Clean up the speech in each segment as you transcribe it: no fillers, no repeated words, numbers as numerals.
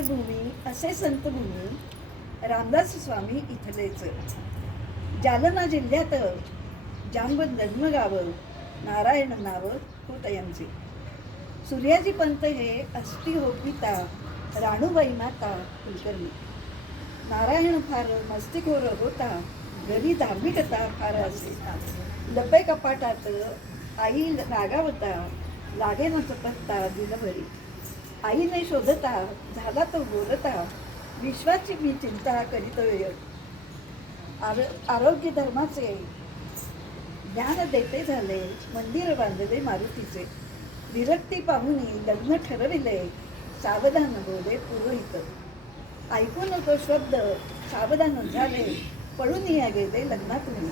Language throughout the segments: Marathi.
क्षेत्रभूमी असे संतभूमी रामदास स्वामी इथलेच. जालना जिल्ह्यात जांब जन्मगाव नारायण नाव होत यांचे. सूर्याजी पंत हे अष्टी हो पिता राणूबाई माता कुलकर्णी. नारायण फार मस्तीखोर होता, घरी धार्मिकता फार असे. लपे कपाटात आई रागावता, लागेनाच पत्ता दिनभरी. आईने शोधता झाला तो बोलता, विश्वाची मी चिंता करीतोय. आरोग्य धर्माचे ज्ञान देते झाले, मंदिर बांधले मारुतीचे. विरक्ती पाहुनी लग्न ठरविले, सावधान बोले पुरोहित. ऐकून तो शब्द सावधान झाले, पळून या गेले लग्नातून.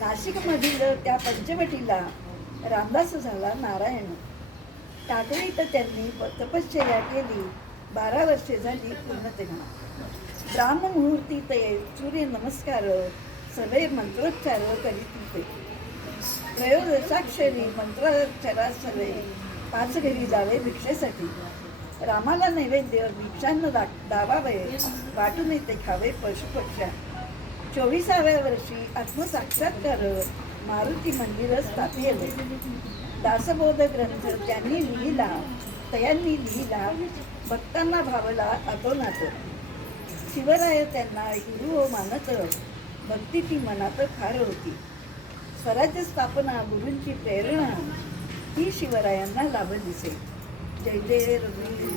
नाशिकमधील त्या पंचवटीला रामदास झाला नारायण. टाकळीत त्यांनी तपश्चर्या केली, 12 वर्षे झाली पूर्णतेला. ब्राह्ममुहूर्ती ते सूर्य नमस्कार, सवय मंत्रोच्चार करीत होते. त्रयोदशाक्षरी मंत्रोच्चारा सवय, 5 घरी जावे भिक्षेसाठी. रामाला नैवेद्य भिक्षांना दावावे, वाटून ते खावे पशुपक्षा. 24व्या वर्षी आत्मसाक्षात्कार, मारुती मंदिर स्थापिले. दासबोध ग्रंथ त्यांनी लिहिला, तयांनी लिहिला, भक्तांना भावला अतोनात. शिवराय त्यांना गुरु हो मानत, भक्ती ती मनात फार होती. स्वराज्य स्थापना गुरूंची प्रेरणा, ही शिवरायांना लाभ दिसे. जय जय रघुवीर.